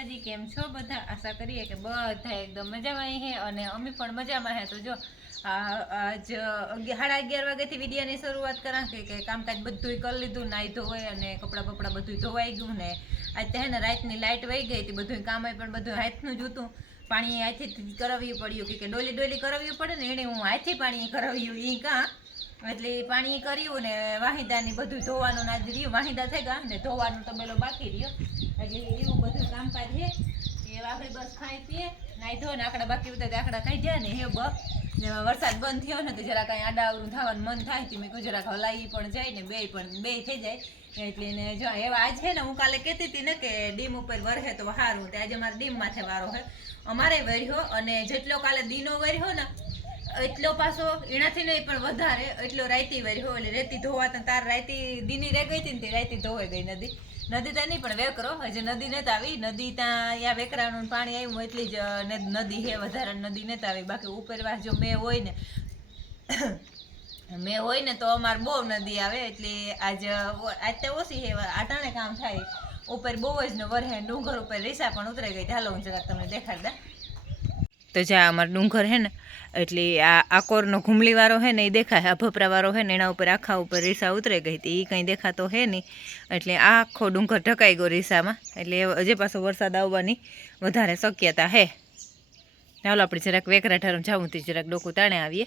માતાજી કેમ છો બધા? આશા કરીએ કે બધા એકદમ મજામાં હે અને અમે પણ મજામાં હે. તો જો આજ સાડા અગિયાર વાગ્યાથી વિડીયાની શરૂઆત કરા કે કામકાજ બધું કરી લીધું નાહી ધોવાય અને કપડાં બપડા બધું ધોવાઈ ગયું ને આજ હે ને રાતની લાઇટ વહી ગઈ હતી બધું કામ પણ બધું હાથનું જ હતું. પાણી હાથથી કરાવવું પડ્યું કે ડોલી ડોલી કરાવવું પડે ને એને હું હાથથી પાણી કરાવ્યું એ કાં? એટલે પાણી કર્યું ને વાહિદાની બધું ધોવાનું ના રહ્યું. વાહિદા થઈ ગયા ને ધોવાનું તો પેલો બાકી રહ્યો. એટલે એવું બધું કામકાજ છે એ આપણે બસ ખાઈ પીએ, નાઈ ધો ને આકડા બાકી ઉતરે આકડા ખાઈ જાય ને હે બ વરસાદ બંધ થયો ને તો જરા કાંઈ આડાવરું થવાનું મન થાય તો મેં ગુજરાત હલાઈ પણ જાય ને બે પણ બે થઈ જાય. એટલે ને જો એવા આજ ને હું કાલે કહેતી હતી ને કે ડીમ ઉપર વરહે તો સારું તે આજે મારે ડીમ માથે વારો છે અમારે વર્યો અને જેટલો કાલે દીનો વર્યો ને એટલો પાછો એનાથી નહીં, પણ વધારે એટલો રાયતી વર્યો એટલે રેતી ધોવા તાર રાયતી દીની રે ગઈ હતી ને તે રાયતી ધોવાઈ ગઈ નદી. નદી ત્યાં નહીં, પણ વેકરો હજી નદી નથી આવી. નદી ત્યાં યા વેકરાનું પાણી આવ્યું એટલી જ નદી હે વધારે નદી નથી આવી. બાકી ઉપરવા જો મેં હોય ને, મેં હોય ને તો અમારે બહુ નદી આવે, એટલે આજ આજ તો ઓછી હે, આટાણે કામ થાય. ઉપર બહુ જ ને વરહે, ડુંગર ઉપર રીસા પણ ઉતરાઈ ગઈ હાલો હું જરાક તમને દેખાડતા તો જ્યાં અમારે ડુંગર હે ને એટલે આ આકોરનો ઘૂમલી વાળો હે ને, એ દેખાય. આ ભપરાવાળો હે ને, એના ઉપર આખા ઉપર રીસા ઉતરે ગઈ હતી. એ કંઈ દેખાતો હે નહીં. એટલે આ આખો ડુંગર ઢકાઈ ગયો રીસામાં. એટલે હજી પાછો વરસાદ આવવાની વધારે શક્યતા હે. ચાલો આપણે જરાક વેકરા ઠરમ જાવું તે જરાક ડોકું તાણે આવીએ.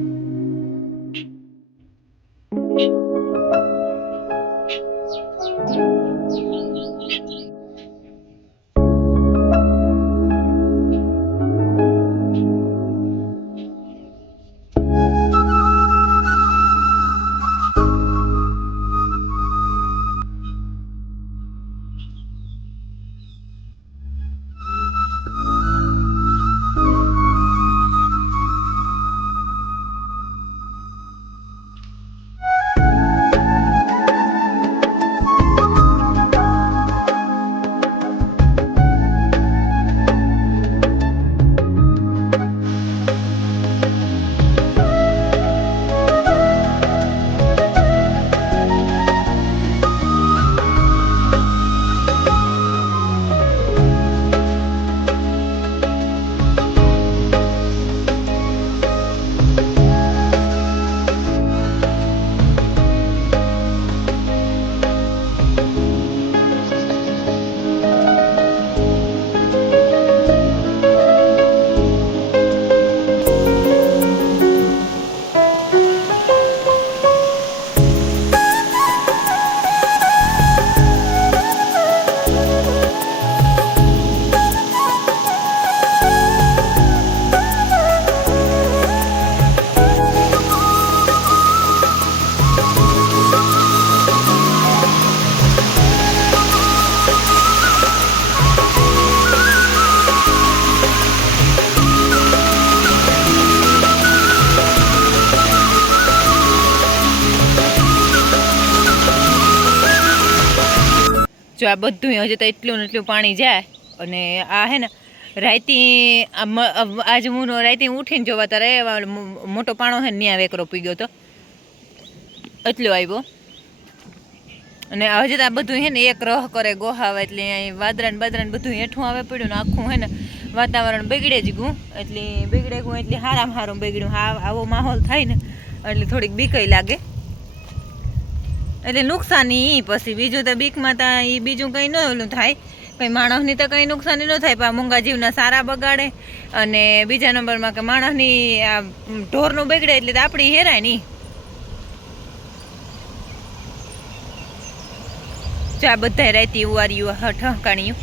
જો આ બધું હજી તો એટલું ને એટલું પાણી જાય. અને આ હે ને, રાયતી આજે હું રાયતી ઉઠીને જોવા તારે મોટો પાણો હે ત્યાં વેકરો પી ગયો તો. એટલો આવ્યો અને હજી તો આ બધું હે ને એક રહ કરે ગોહાવે એટલે અહીં વાદરા ને બધું હેઠું આવે પડ્યું ને આખું હે ને વાતાવરણ બગડે જ ગયું. એટલે બગડે ગયું એટલે હારામ હારું બગડ્યું. હા, આવો માહોલ થાય ને એટલે થોડીક બીકઈ લાગે. એટલે નુકસાની ઈ પછી બીજું તો બીકમાં તો એ બીજું કંઈ ન ઓલું થાય. કંઈ માણસની તો કંઈ નુકસાની ન થાય, પણ મૂંગા જીવના સારા બગાડે. અને બીજા નંબરમાં કે માણસની આ ઢોરનું બગડે એટલે તો આપણી હેરાય નહીં આ બધા રાયતી ઉવાર્યું ઠહકાણ્યું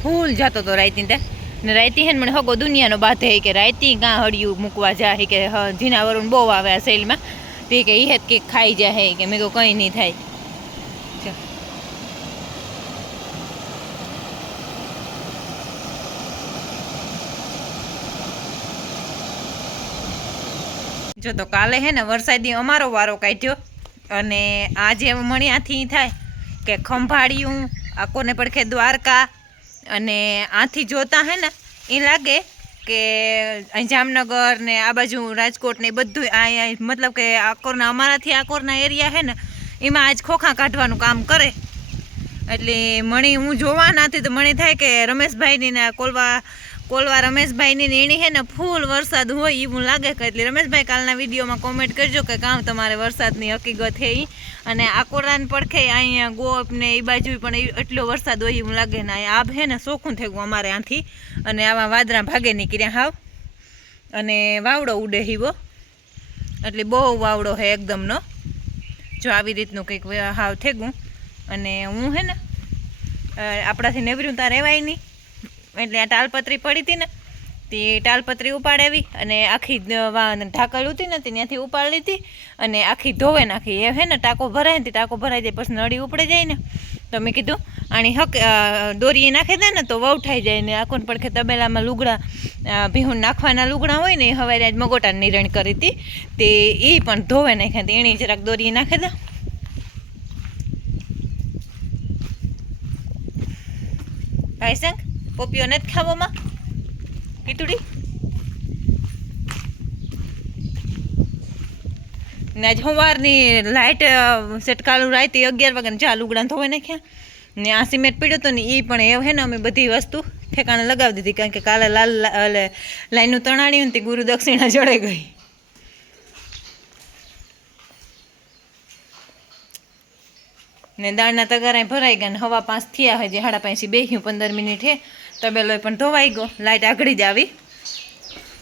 ફૂલ જતો તો રાયતી તે ને રાયતી હે મને હગો દુનિયાનો બાધે કે રાયતી ગાં હળિયું મૂકવા જાય કે જીના વરુણ બહુ આવે આ સેલમાં તે કે ઈ જ કે ખાઈ જાય કે મેં કહું કંઈ નહીં થાય. જો તો કાલે હે ને વરસાદી અમારો વારો કાઢ્યો અને આજે મણિયાથી થાય કે ખંભાળિયું, આ કોને પડખે દ્વારકા અને આથી જોતા હે ને એ લાગે કે અહીં જામનગર ને આ બાજુ રાજકોટ ને બધું અહીંયા મતલબ કે આકોરના અમારાથી આકોરના એરિયા છે ને, એમાં આજ ખોખા કાઢવાનું કામ કરે. એટલે મણી હું જોવા નથી તો મણી થાય કે રમેશભાઈની ને કોલવા કોલવા રમેશભાઈની ને એની હે ને ફૂલ વરસાદ હોય એવું લાગે કે એટલે રમેશભાઈ કાલના વિડીયોમાં કોમેન્ટ કરજો કે કામ તમારે વરસાદની હકીકત હે અને આ કોરાન પડખે અહીંયા ગોપ ને એ બાજુ પણ એટલો વરસાદ હોય એવું લાગે ને અહીંયા હે ને શોખું થઈ ગયું અમારે આથી અને આવા વાદરા ભાગે નીકળ્યા હાવ. અને વાવડો ઉડે હીવો એટલે બહુ વાવડો હે એકદમનો. જો આવી રીતનું કંઈક હાવ થેગું અને હું હે ને આપણાથી નેવર્યું ત્યાં રહેવાય નહીં એટલે આ ટાલપત્રી પડી હતી ને, તે ટાલપત્રી ઉપાડાવી અને આખી ઢાકલ હતી ને ત્યાંથી ઉપાડી લીધી અને આખી ધોવે નાખી. એ હે ને, ટાંકો ભરાય ને ટાંકો ભરાઈ જાય, પછી નળી ઉપડી જાય ને. તો મેં કીધું, આની હક દોરીએ નાખી દે ને તો વવઠાઈ જાય ને આખું પડખે તબેલામાં લુગડા ભીહું નાખવાના લુગડા હોય ને એ હવે આજ મગોટાની નિરણ કરી હતી. તે એ પણ ધોવે નાખ્યા એની જરાક દોરીએ નાખી દે. ભાઈ સંગ પોપિયો નથી ખાવામાં કીતુડી ને આજ સવારની લાઇટ સેટ કાલું રાતે અગિયાર વાગ્યાને ચા લુગડા ધોઈ નાખ્યા. ને આ સિમેન્ટ પીડ્યો હતો ને એ પણ એ હે ને અમે બધી વસ્તુ ઠેકાણે લગાવી દીધી, કારણ કે કાલે લાલ, લા- ઓલે લાઈનનું તણાડ્યું ને તે ગુરુ દક્ષિણા જડે ગઈ. ને દાળના તગારા ભરાઈ ગયા ને હવા પાંચ થયા હોય, જે સાડા પાંચી બેસ્યું પંદર મિનિટ હે. તબેલો પણ ધોવાઈ ગયો. લાઇટ આગળ જ આવી.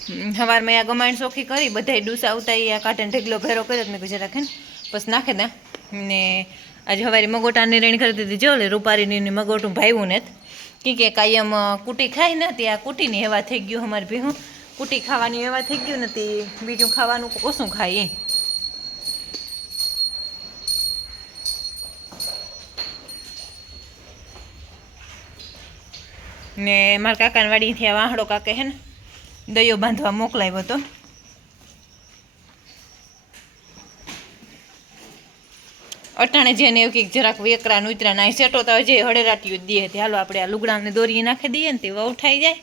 સવાર સવારમાં આ ગમાણ ચોખ્ખી કરી, બધાય ડૂસા ઉતારી આ કાંટે ઢેગલો ભેરો કર્યો મેં કીધું રાખે ને પછી નાખે દે. ને આજે સવારે મગોટાની રેણી કરી દીધી. જો લે, રૂપારીની મગોટું ભાવ્યું ને કી કે કાયમ કૂટી ખાય ને તે આ કૂટીની હેવા થઈ ગયું અમારે ભીહું. કૂટી ખાવાની હેવા થઈ ગયું નથી બીજું ખાવાનું ઓછું ખાય ને મારા કાકાનવાડીથી આ વાહડો કાકે હે ને, દયો બાંધવા મોકલાવ્યો હતો અટાણે જેને એવું કંઈક જરાક વેકરા નુતરા ના સેટો તો હજી જ દે હાલો આપણે આ લુગડાને દોરી નાખી દઈએ ને તે વહુ થઈ જાય.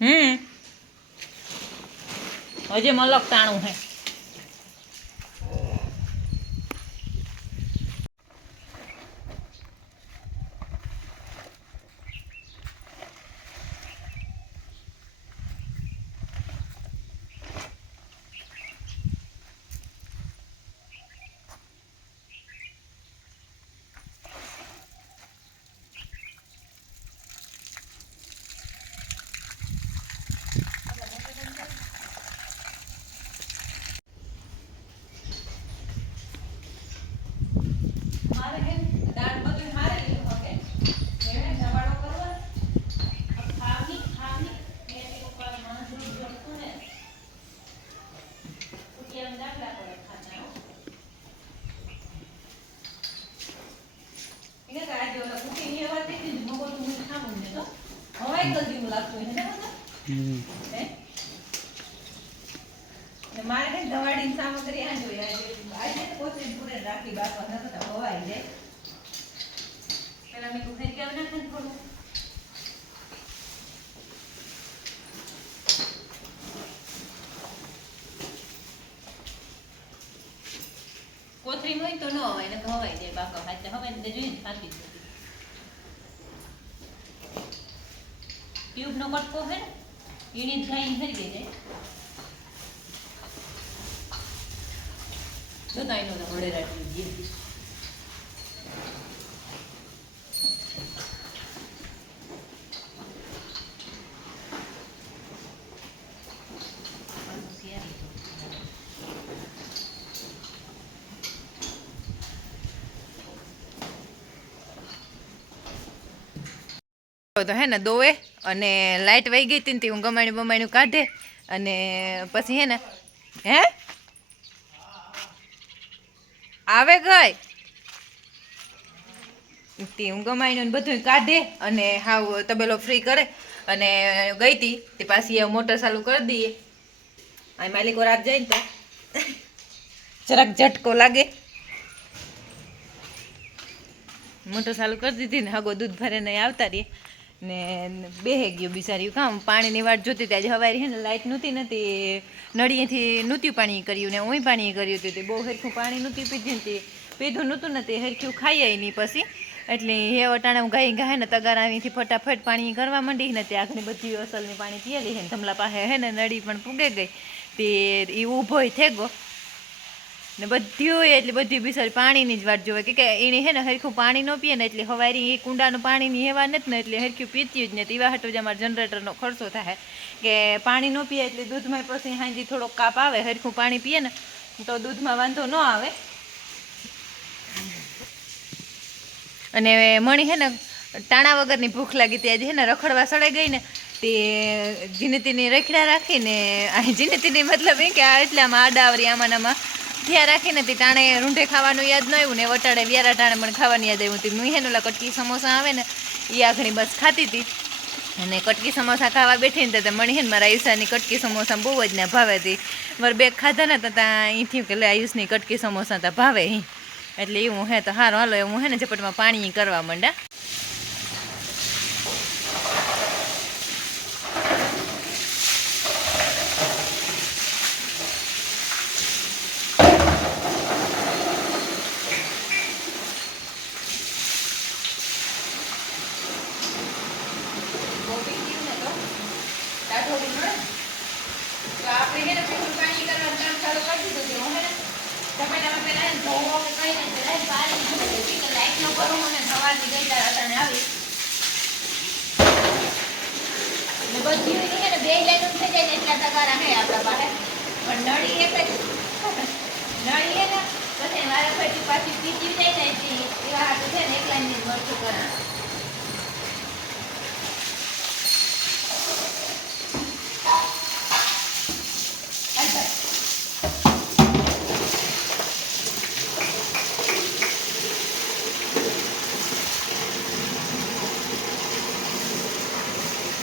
હમ. હજી મલક તાણું હે મારે હે ને દાળ બધું હારે લીધું હકે. એને જવાડો કરવો ને. આ ખાવની, ખાવની, એની ઉપર માણસનું જોડતું ને. કુટિયાના દાખલા પડે ખાતા, હો. એને કે આજે ઓલા કુટીની હવા થઈ ગઈ ને, મગજનું હું ખાવું ને તો. હવાય ગલદીનું લાગતું હોય ને, બધા? હે? ને મારે કઈ દવાડીની સામગ્રી આ જોઈએ આજે આજે તો કોથળી પૂરે રાખી બાપા ન તો હવાઈ જાય પેલા મેં કુખરી કેમ નાખે ને થોડું કોથળી હોય તો ન હવાય ને હવાઈ જાય બાપા હાથે હવાઈ ને જોઈએ ને થાકી જતી ટ્યુબ નો કટકો હે ને એની ગાય ફરી ગઈ જાય જો તો એનો વડે રાખી દઈએ તો હે ને દોવે અને લાઇટ વહી ગઈ હતી હું ગમાણી બમાણ્યું કાઢે અને પછી હે ને, હે? આવે ગઈ. તે હું ને બધું કાઢે અને હાવ તબેલો ફ્રી કરે અને ગઈ હતી તે પાછી મોટર ચાલુ કરી દઈએ. આ માલિકો રાત જાય ને તો જરાક ઝટકો લાગે. મોટર ચાલુ કરી દીધી ને હગો દૂધ ભરે ને આવતા રહીએ. ને બેહે ગયું બિચાર્યું કામ પાણીની વાટ જોતી હતી. આજે હવારી ને લાઇટ નહોતી નથી નળીએથી નૂત્યું પાણી કર્યું ને ઓય પાણી કર્યું હતું. તે બહુ હરખું પાણી નહોતી પીધું ને તે પીધું નહોતું નથી ખાઈ ખાઈએ નહીં પછી. એટલે હે અટાણે હું ગાઈ ગાય ને તગારાવીથી ફટાફટ પાણી કરવા માંડી ને તે આગળ બધી અસલની પાણી પીએલી હે ને. ધમલા પાસે હે ને નળી પણ પૂગે ગઈ. તે એ ઊભો થઈ ગયો ને બધી એટલે બધી બિસારી પાણીની જ વાટ જોવે. કે એને હે ને હરખું પાણી ન પીએ ને એટલે હવારી એ કુંડાનું પાણીની હેવા નથી ને એટલે હરખું પીતી જ નથી એવા હટું જ અમારા જનરેટરનો ખર્ચો થાય. કે પાણી ન પીએ એટલે દૂધમાં પછી હાંજી થોડોક કાપ આવે, હરખું પાણી પીએ ને, તો દૂધમાં વાંધો ન આવે. અને મણી હે ને ટાણા વગરની ભૂખ લાગી ત્યાં હે ને રખડવા સડાઈ ગઈ ને, તે જીનતીની રખડા રાખીને જીનતીની મતલબ એ કે આ એટલામાં આડાવરી આમાં આમાં ધ્યા રાખીને હતી ટાણે રૂંઢે ખાવાનું યાદ ન આવ્યું ને વટાડે વ્યારા ટાણે પણ ખાવાની યાદ આવ્યું હતું. હું હે ને ઓલા કટકી સમોસા આવે ને, એ આખણી બસ ખાતી હતી. અને કટકી સમોસા ખાવા બેઠી ને તો મણીહેન મારા આયુષાની કટકી સમોસા બહુ જ ને ભાવે હતી. મારે બે ખાધા ને તો ત્યાં અહીંથી કે લે આયુષની કટકી સમોસા તો ભાવે એટલે એવું હે તો સારું હાલો, એવું હે ને ઝપટમાં પાણી કરવા માંડ્યા આપણે હે ને પેલું પાણી કરવાનું કામ ચાલુ કરી દીધું છે હું હે ને ટમેટામાં પેલા હે ને ધોવો કે કઈ નહીં પેલા હે ને પાણી મૂકી દીધી કે લાઈટ નો કરું મને સવારની ગઈ ત્યારે અટાણે આવી ને બધી હોય ને હે ને બે લાઈનો થઈ જાય ને એટલા તગારા હે આપણા પાસે પણ નળી હે ને પછી મારા પછી પીતી જાય ને એવા હાટું છે ને, એક લાઈન મરચું કરે અચ્છા આ ઘુમરે છે ટાણું સુકાઈ જાય એટલે- અને આ હે ને એવું ઓલું થાય કે ટાણાનું જોઈ કે ટાણે થઈ જાય ને તો વાંધો ન આવે ટાણાનું પેલું ટાણું સુકાઈ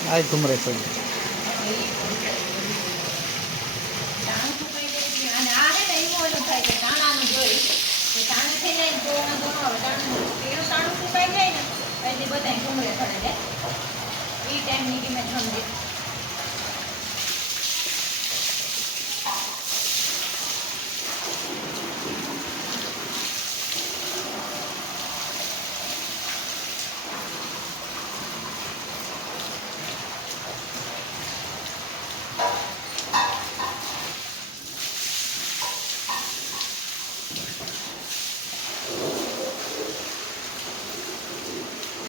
જાય ને એટલે બધાય ઘુમરે પડે એ ટાઈમની કિંમત સમજે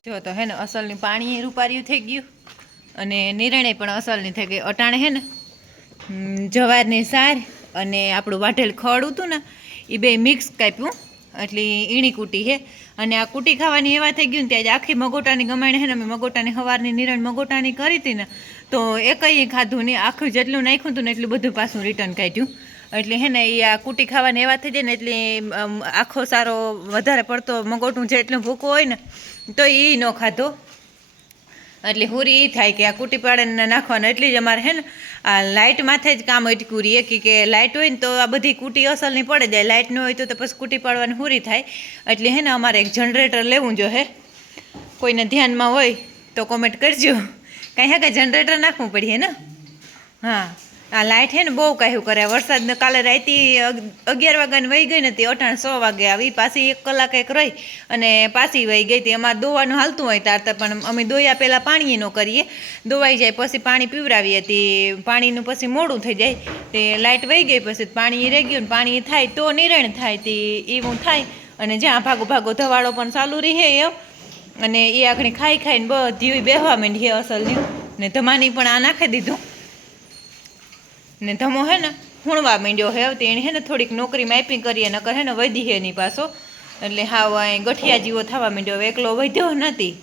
જો તો હે ને અસલની પાણી રૂપાર્યું થઈ ગયું. અને નિર્ણય પણ અસલની થઈ ગઈ. અટાણે હે ને જવારની સાર અને આપણું વાઢેલ ખડ હતું ને એ બે મિક્સ કાપ્યું. એટલે ઈણી કૂટી હે. અને આ કૂટી ખાવાની એવા થઈ ગયું ને ત્યાં આખી મગોટાની ગમાણી હે ને, અમે મગોટાની હવારની નિરણ મગોટાની કરી હતી ને, તો એકય ખાધું નહીં આખું જેટલું નાખ્યું હતું ને એટલું બધું પાછું રિટર્ન કાઢ્યું. એટલે હે ને એ આ કૂટી ખાવાની એવા થઈ જાય ને, એટલે આખો સારો વધારે પડતો મગોટું જેટલું ભૂકો હોય ને તો એ ન ખાધો. એટલે હુરી એ થાય કે આ કૂટી પાડીને નાખવાનું. એટલી જ અમારે હે ને આ લાઇટ માથે જ કામ અટક્યું રહીએ કે કે લાઇટ હોય ને તો આ બધી કૂટી અસલની પડે જાય. લાઇટ ન હોય તો તો પછી કૂટી પાડવાની હુરી થાય. એટલે હે ને અમારે એક જનરેટર લેવું જો હે. કોઈને ધ્યાનમાં હોય તો કોમેન્ટ કરજો. કાંઈ હા કે જનરેટર નાખવું પડીએ ને? હા. આ લાઇટ હે ને બહુ કાંઈ કરે. વરસાદ કાલે રાતી અગિયાર વાગ્યાની વહી ગઈ ને તે અટાણ સો વાગે આવી. પાછી એક કલાક એક રહી અને પાછી વહી ગઈ હતી અમારે દોવાનું હાલતું હોય તાર પણ અમે દોયા પહેલાં પાણી નો કરીએ. દોવાઈ જાય પછી પાણી પીવડાવીએ તે. પાણીનું પછી મોડું થઈ જાય. તે લાઇટ વહી ગઈ પછી પાણી રહી ગયું ને પાણી થાય, તો નિરણ થાય તે. એવું થાય. અને જ્યાં ભાગો ભાગો ધવાળો પણ ચાલુ રહે એ. અને એ આખણી ખાઈ ખાઈને બધી બેહવા માંડી અસલની ને ધમાની પણ આ નાખી દીધું. ને ધમો હે ને, હુણવા માંડ્યો હે તેણે હે ને થોડીક નોકરી માપી કરીએ, નકર હે ને વધી હે ની પાછો. એટલે હાવ અહીં ગઠિયા જેવો થવા માંડ્યો એકલો વધ્યો નથી.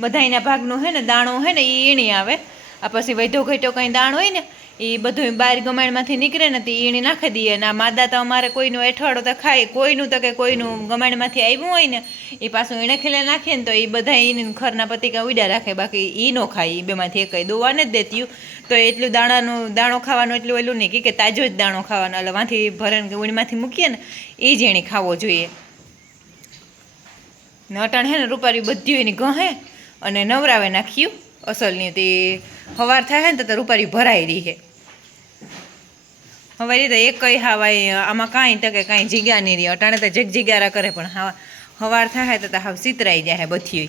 બધાયના ભાગનું હે ને, દાણો હે ને એ ઈણી આવે. આ પછી વૈધો ઘટ્યો કંઈ દાણ હોય ને એ બધું બહાર ગમાણમાંથી નીકળે ને તે એને નાખી દઈએ અને આ માદા તો અમારે કોઈનું એઠવાડો તો ખાય, કોઈનું તો કે કોઈનું ગમાણમાંથી આવ્યું હોય ને એ પાછું એણે ખીલે નાખીએ ને તો એ બધા એને ખરના પતિકા ઉડ્યા રાખે, બાકી એ નો ખાય એ બેમાંથી એક દોવા જ દેતી તો એટલું દાણાનું, દાણો ખાવાનું એટલું ઓલું નહીં, કે- તાજો જ દાણો ખાવાનો, એટલે વાંથી ભરણ કે ઉણીમાંથી મૂકીએ ને એ જ એણે ખાવો જોઈએ. ને અટાણ હે ને, રૂપારી બધી એની ગહે અને નવરાવે નાખ્યું અસલની, તે હવાર થાય ને તો રૂપારી ભરાઈ રહી હે. હવે રીતે એક કઈ હાવાય આમાં કાંઈ તકે કાંઈ જીગા નહીં રહી. અટાણે તો જગ જીગારા કરે, પણ હા હવાર થાય તો તો હાવ સિતરાઈ જાય બધી.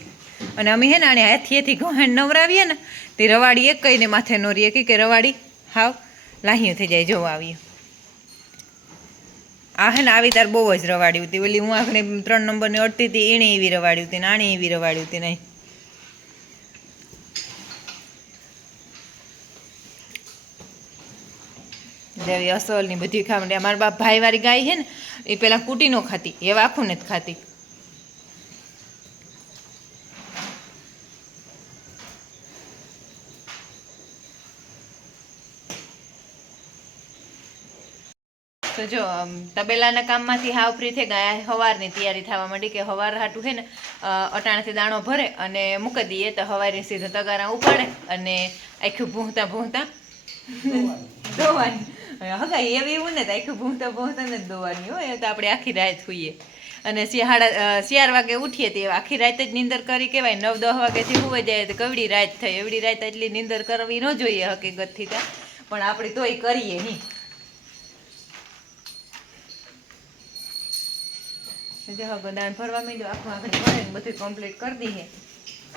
અને અમે હે ને આને હાથીએથી ઘણ નવરાવીએ ને, તે રવાડી એક કહીને માથે નો રહીએ કે કે રવાડી હાવ લાહ્યું થઈ જાય, જોવા આવીએ. આ હે ને આવી તાર બહુ જ રવાડ્યું હતી. ઓલી હું આખને ત્રણ નંબરની અડતી હતી, એણે એવી રવાડ્યું હતી ને આણે એવી રવાડ્યું હતી નહીં જેવી અસલની બધી ખાવા માંડી અમારા બાપ ભાઈવાળી ગાય છે ને એ પહેલાં કૂટી ન ખાતી એવા આખું નથી ખાતી. તો જો તબેલાના કામમાંથી હાવ ફ્રી થઈ ગયા હવારની તૈયારી થવા માંડી કે હવાર હાટું છે ને અટાણાથી દાણો ભરે અને મૂકી દઈએ તો હવારી સીધો તગારા ઉપાડે અને આખું ભૂંગતા ભૂંગતા ધોવાની. હગા એવી એવું ને તો આખું ભૂંગતા ભૂંગતા જ ધોવાની હોય તો આપણે આખી રાત હોઈએ અને શિયાળા શિયાળ વાગે ઉઠીએ તે આખી રાત જ નીંદર કરી કહેવાય, નવ દસ વાગ્યાથી હુવે જાય તો કેવડી રાત થઈ, એવડી રાત એટલી નીંદર કરવી ન જોઈએ હકીકતથી ત્યાં પણ આપણે તોય કરીએ નહીં. ફરવા દાણ ભરવા માંડ્યો, આખું આપણે ભરે બધું કમ્પ્લીટ કરી દઈએ.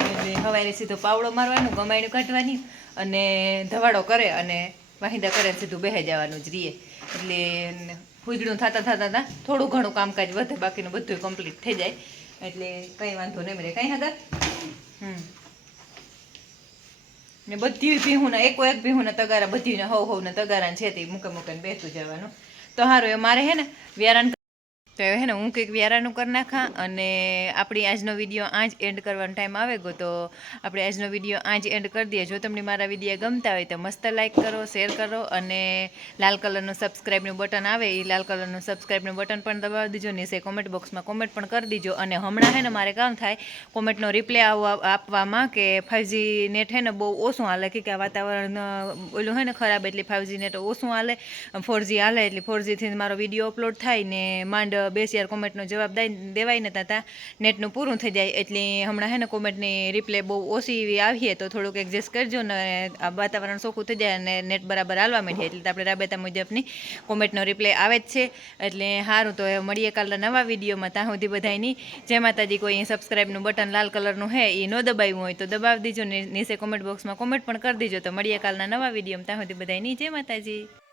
એટલે હવાઈ સીધો પાવડો મારવાનું, ગમાયણું કાઢવાની અને ધવાડો કરે અને વાહિંદા કરે ને સીધું બેહી જવાનું જ રહીએ એટલે ફૂજડું થતાં થતાં થતાં થોડું ઘણું કામકાજ વધે, બાકીનું બધું કમ્પ્લીટ થઈ જાય. એટલે કંઈ વાંધો નહીં મરે. કંઈ હગર હમ. ને બધી ભીહુના, એકો એક ભીહુના તગારા બધીને હવ હવના તગારા છે તે મૂકે મૂકે બેસતું જવાનું. તો સારું એ મારે હે ને વ્યારાન તો હવે હે ને હું કંઈક વ્યારાનું કરી નાખા અને આપણી આજનો વીડિયો આ એન્ડ કરવાનો ટાઈમ આવે ગયો, તો આપણે આજનો વીડિયો આ એન્ડ કરી દઈએ. જો તમને મારા વીડિયો ગમતા હોય તો મસ્ત લાઈક કરો શેર કરો અને લાલ કલરનું સબસ્ક્રાઈબનું બટન આવે એ લાલ કલરનું સબસ્ક્રાઈબનું બટન પણ દબાવી દીજો, નીચે કોમેન્ટ બોક્સમાં કોમેન્ટ પણ કરી દીજો. અને હમણાં હે ને મારે કામ થાય કોમેન્ટનો રિપ્લે આવવા, આપવામાં કે ફાઇવજી નેટ હે ને બહુ ઓછું હાલે. કે આ વાતાવરણ ઓલું હે ને ખરાબ, એટલે ફાઇવજી નેટ ઓછું હાલે ફોરજી હાલે, એટલે ફોરજીથી મારો વીડિયો અપલોડ થાય ને માંડ બે ચાર કોમેન્ટનો જવાબ દેવાય ને ત્યાં નેટનું પૂરું થઈ જાય. એટલે હમણાં હે ને કોમેન્ટની રિપ્લે બહુ ઓછી એવી આવીએ તો થોડુંક એડજસ્ટ કરજો ને આ વાતાવરણ સોખું થઈ જાય અને નેટ બરાબર હાલવા માંડીએ એટલે આપણે રાબેતા મુજબની કોમેન્ટનો રિપ્લે આવે જ છે. એટલે સારું તો મળીએ કાલના નવા વિડીયોમાં. ત્યાં સુધી બધાયની જય માતાજી. કોઈ સબસ્ક્રાઈબનું બટન લાલ કલરનું હે એ ન દબાવ્યું હોય તો દબાવી દીજો ને નીચે કોમેન્ટ બોક્સમાં કોમેન્ટ પણ કરી દીજો. તો મળીએ કાલના નવા વિડીયોમાં. ત્યાં સુધી બધાની જય માતાજી.